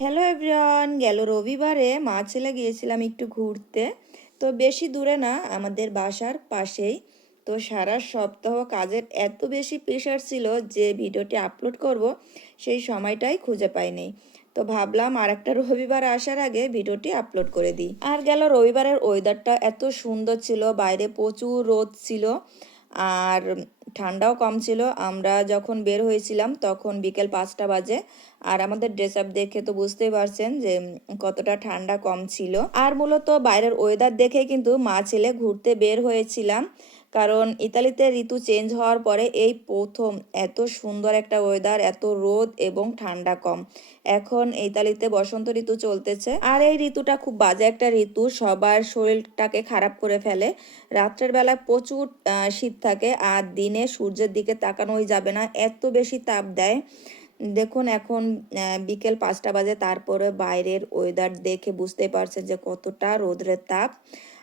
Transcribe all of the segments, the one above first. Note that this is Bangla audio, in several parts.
হ্যালো এভরিওয়ান গেল রবিবারে, মা ছেলে গিয়েছিলাম একটু ঘুরতে। তো বেশি দূরে না, আমাদের বাসার পাশেই। তো সারা সপ্তাহ কাজের এত বেশি প্রেশার ছিল যে ভিডিওটি আপলোড করব, সেই সময়টাই খুঁজে পাইনি। তো ভাবলাম আর একটা রবিবার আসার আগে ভিডিওটি আপলোড করে দিই। আর গেল রবিবারের ওয়েদারটা এত সুন্দর ছিল, বাইরে প্রচুর রোদ ছিল। আর ঠান্ডাও কম ছিল। আমরা যখন বের হয়েছিলাম তখন বিকেল পাঁচটা বাজে। আর আমাদের ড্রেস আপ দেখে তো বুঝতেই পারছেন যে, কতটা ঠান্ডা কম ছিল। আর মূলত বাইরের ওয়েদার দেখে কিন্তু মা ছেলে ঘুরতে বের হয়েছিলাম। কারণ ইতালিতে ঋতু চেঞ্জ হওয়ার পরে এই প্রথম এত সুন্দর একটা ওয়েদার এত রোদ এবং ঠান্ডা কম। এখন ইতালিতে বসন্ত ঋতু চলতেছে আর এই ঋতুটা খুব বাজে একটা ঋতু, সবার শরীরটাকে খারাপ করে ফেলে। রাত্রের বেলায় প্রচুর শীত থাকে আর দিনে সূর্যের দিকে তাকানোই যাবে না, এত বেশি তাপ দেয়। দেখুন এখন বিকেল পাঁচটা বাজে, তারপরে বাইরের ওয়েদার দেখে বুঝতে পারছেন যে কতটা রোদ্রের তাপ।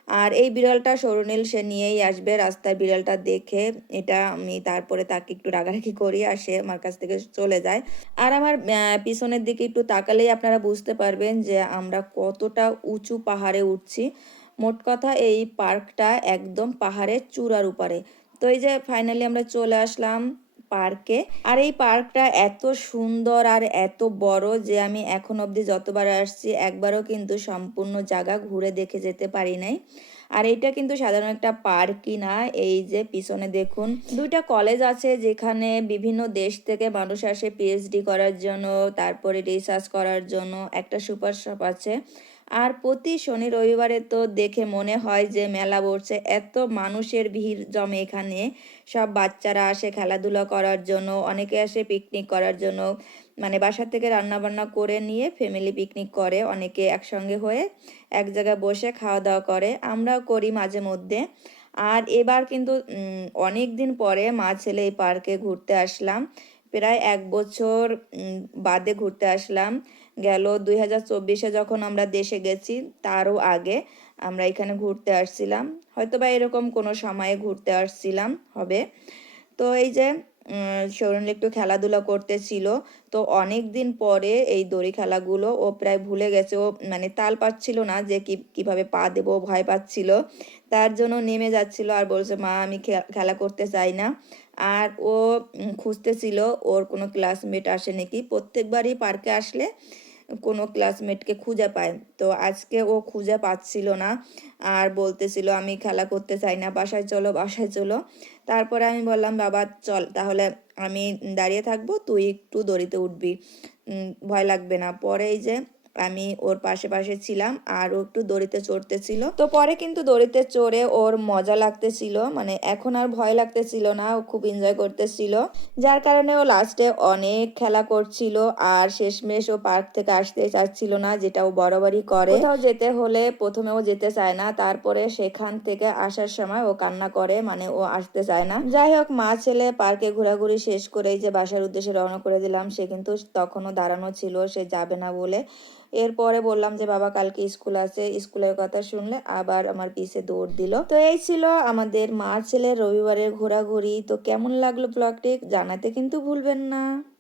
আর এই বিড়ালটা সরুনীল সে নিয়েই আসবে। রাস্তায় বিড়ালটা দেখে এটা আমি তারপরে তাকে একটু রাগারাগি করি আর সে আমার কাছ থেকে চলে যায়। আর আমার পিছনের দিকে একটু তাকালেই আপনারা বুঝতে পারবেন যে আমরা কতটা উঁচু পাহাড়ে উঠছি। মোট কথা এই পার্কটা একদম পাহাড়ের চূড়ার উপরে। তো এই যে ফাইনালি আমরা চলে আসলাম। পার্কে। আর এই পার্কটা এত সুন্দর আর এত বড় যে আমি এখন অবধি যতবার আসছি, একবারও কিন্তু সম্পূর্ণ জায়গা ঘুরে দেখে যেতে পারি নাই। আর এটা কিন্তু সাধারণ একটা পার্কই না, এই যে পিছনে দেখুন। দুইটা কলেজ আছে যেখানে বিভিন্ন দেশ থেকে মানুষ আসে পিএইচডি করার জন্য, তারপরে রিসার্চ করার জন্য, একটা সুপার শপ আছে। আর প্রতি শনি রবিবারে তো দেখে মনে হয় যে মেলা বসছে, এত মানুষের ভিড় জমে এখানে। সব বাচ্চারা আসে খেলাধুলা করার জন্য, অনেকে আসে পিকনিক করার জন্য। মানে বাসা থেকে রান্না বান্না করে নিয়ে ফ্যামিলি পিকনিক করে, অনেকে একসঙ্গে হয়ে এক জায়গায় বসে খাওয়া দাওয়া করে, আমরাও করি মাঝে মধ্যে। আর এবার কিন্তু অনেক দিন পরে মা ছেলে এই পার্কে ঘুরতে আসলাম। প্রায় এক বছর বাদে ঘুরতে আসলাম। গেল দুই হাজার চব্বিশে যখন আমরা দেশে গেছি, তারও আগে আমরা এখানে ঘুরতে আসছিলাম। হয়তো বা এরকম কোনো সময়ে ঘুরতে আসছিলাম, হবে। তো এই যে একটু খেলাধুলা করতেছিল। তো অনেক দিন পরে এই দড়ি খেলাগুলো ও প্রায় ভুলে গেছে। ও মানে তাল পাচ্ছিল না যে কি, কীভাবে পা দেবো ভয় পাচ্ছিল। তার জন্য নেমে যাচ্ছিল আর বলছে, মা, আমি খেলা করতে চাই না। আর ও খুঁজতেছিল, ওর কোনো ক্লাসমেট আসে নাকি। প্রত্যেকবারই পার্কে আসলে কোনো ক্লাসমেটকে খুঁজে পায়। তো আজকে ও খুঁজে পাচ্ছিল না। আর বলতেছিল, আমি খেলা করতে চাই না, বাসায় চলো বাসায় চলো। তারপরে আমি বললাম, বাবা, চল, তাহলে আমি দাঁড়িয়ে থাকব, তুই একটু দড়িতে উঠবি। ভয় লাগবে না। পরে এই যে আমি ওর পাশে পাশে ছিলাম আর ও একটু দড়িতে চড়তে ছিল তো পরে কিন্তু দড়িতে চড়ে ওর মজা লাগতেছিল মানে এখন আর ভয় লাগতেছিল না ও খুব এনজয় করতেছিল। যার কারণে ও লাস্টে অনেক খেলা করছিল আর শেষমেশ ও পার্ক থেকে আসতে চাচ্ছিল না যেটা ও বরাবরই করে। কোথাও যেতে হলে প্রথমে ও যেতে চায় না তারপরে সেখান থেকে আসার সময় ও কান্না করে মানে ও আসতে চায় না। যাই হোক মা ছেলে পার্কে ঘোরাঘুরি শেষ করেই যে বাসার উদ্দেশ্যে রওনা করে দিলাম সে কিন্তু তখনও দাঁড়ানো ছিল সে যাবে না বলে। এরপরে বললাম যে, বাবা, কালকে স্কুল আছে। স্কুলের কথা শুনলে আবার আমার পিছে দৌড় দিল। তো এই ছিল আমাদের মা ছেলের রবিবারের ঘোরাঘুরি। তো কেমন লাগল ব্লগটি জানাতে কিন্তু ভুলবেন না।